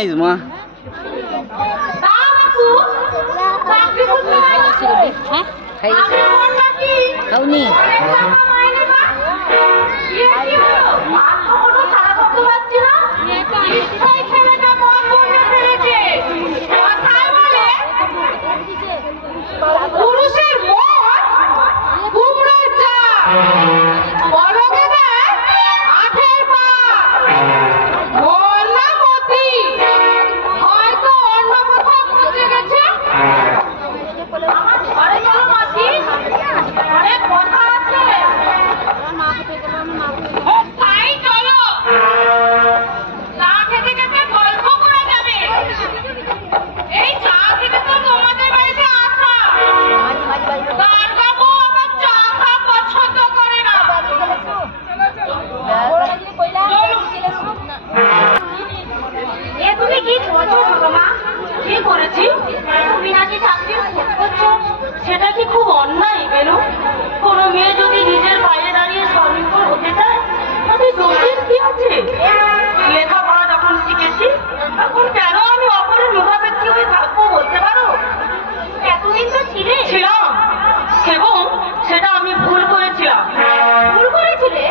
Nice মা। খাওনি পুরুষের মন কুমড়োর চা, বড়কে দেয় আঠের পা। মোল্লা মতি হয়তো অন্য কোথাও পৌঁছে গেছে। আমার ঘরে চলো মাসি, অনেক কথা আছে। তাই চলো, চা খেতে খেতে গল্প করা যাবে। এই চা খেতে তো তোমাদের বাড়িতে আসা। দারোগাবু আবার চা খা পছন্দ করে না। এ তুমি কি করছো মা? কি করেছি? তুমি নাকি চাকরির খোঁজ করছো, সেটা কি খুব অন্যায় বেনু? কোনো মেয়ে যদি নিজের পায়ে দাঁড়িয়ে স্বনির্ভর হতে চায়, তাতে দোষের কি আছে? লেখাপড়া যখন শিখেছি, তখন কেন আমি অপরের মুখাপেক্ষী হয়ে থাকবো বলতে পারো? এতদিন তো ছিলাম, এবং সেটা আমি ভুল করেছিলাম। ভুল করেছিলে?